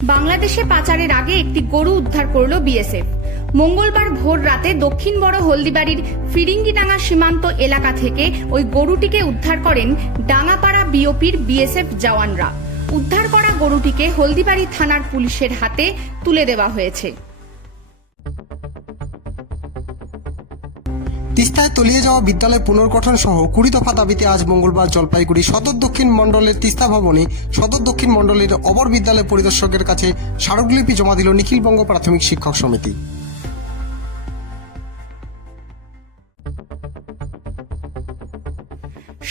বাংলাদেশে পাচারের আগে একটি গরু উদ্ধার করল বিএসএফ। মঙ্গলবার ভোর রাতে দক্ষিণ বড় হলদিবাড়ির ফিরিঙ্গিডাঙ্গা সীমান্ত এলাকা থেকে ওই গরুটিকে উদ্ধার করেন ডাঙ্গাপাড়া বিওপির বিএসএফ জওয়ানরা। উদ্ধার করা গরুটিকে হলদিবাড়ি থানার পুলিশের হাতে তুলে দেওয়া হয়েছে। তিস্তায় তলিয়ে যাওয়া বিদ্যালয় পুনর্গঠন সহ কুড়ি দফা দাবিতে আজ মঙ্গলবার জলপাইগুড়ি সদর দক্ষিণ মণ্ডলের তিস্তা ভবনে সদর দক্ষিণ মণ্ডলের অবর বিদ্যালয় পরিদর্শকের কাছে স্মারকলিপি জমা দিল নিখিলবঙ্গ প্রাথমিক শিক্ষক সমিতি।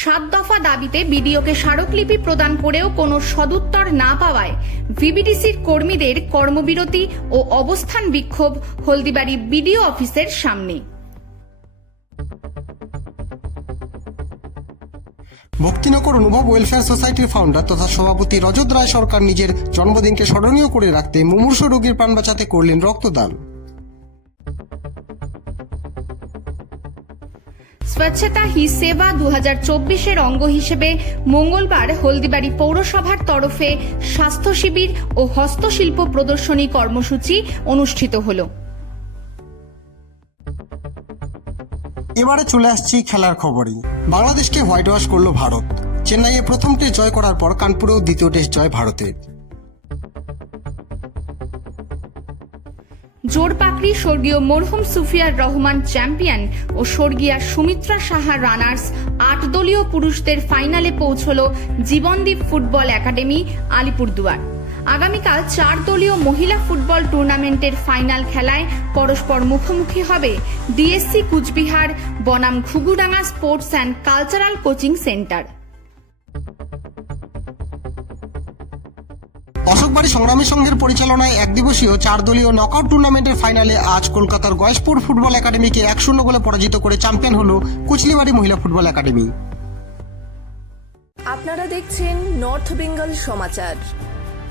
সাত দফা দাবিতে বিডিওকে স্মারকলিপি প্রদান করেও কোনো সদুত্তর না পাওয়ায় ভিবিডিসির কর্মীদের কর্মবিরতি ও অবস্থান বিক্ষোভ হলদিবাড়ি বিডিও অফিসের সামনে। ভক্তিনগর অনুভব ওয়েলফেয়ার সোসাইটির ফাউন্ডার তথা সভাপতি রজত রায় সরকার নিজের জন্মদিনকে স্মরণীয় করে রাখতে মুমূর্ষ রোগীর প্রাণ বাঁচাতে করলেন রক্তদান। স্বচ্ছতা হি সেবা দু এর অঙ্গ হিসেবে মঙ্গলবার হলদিবাড়ি পৌরসভার তরফে স্বাস্থ্য শিবির ও হস্তশিল্প প্রদর্শনী কর্মসূচি অনুষ্ঠিত হলো। এবারে চলে আসছি খেলার খবরে। বাংলাদেশকে হোয়াইট ওয়াশ করল ভারত। চেন্নাইয়ে প্রথম টেস্ট জয় করার পর কানপুরেও দ্বিতীয় টেস্ট জয় ভারতের। জোরপাকড়ি স্বর্গীয় মরহুম সুফিয়ার রহমান চ্যাম্পিয়ন ও স্বর্গীয়া সুমিত্রা সাহা রানার্স আট দলীয় পুরুষদের ফাইনালে পৌঁছল জীবনদীপ ফুটবল একাডেমি আলিপুরদুয়ার। আগামীকাল চার দলীয় মহিলা ফুটবল টুর্নামেন্টের ফাইনাল খেলায় পরস্পর মুখোমুখি হবে ডিএসসি কুচবিহার বনাম Ghughudanga sports and cultural coaching centre. Ashokbari সংগ্রামী সংঘের পরিচালনায় এক দিবসীয় চার দলীয় নকআউট টুর্নামেন্টের ফাইনালে আজ কলকাতার গয়েশপুর ফুটবল একাডেমিকে এক শূন্য গোলে পরাজিত করে চ্যাম্পিয়ন হল কুচলিবাড়ি মহিলা ফুটবল একাডেমি। আপনারা দেখছেন নর্থ বেঙ্গল সমাচার।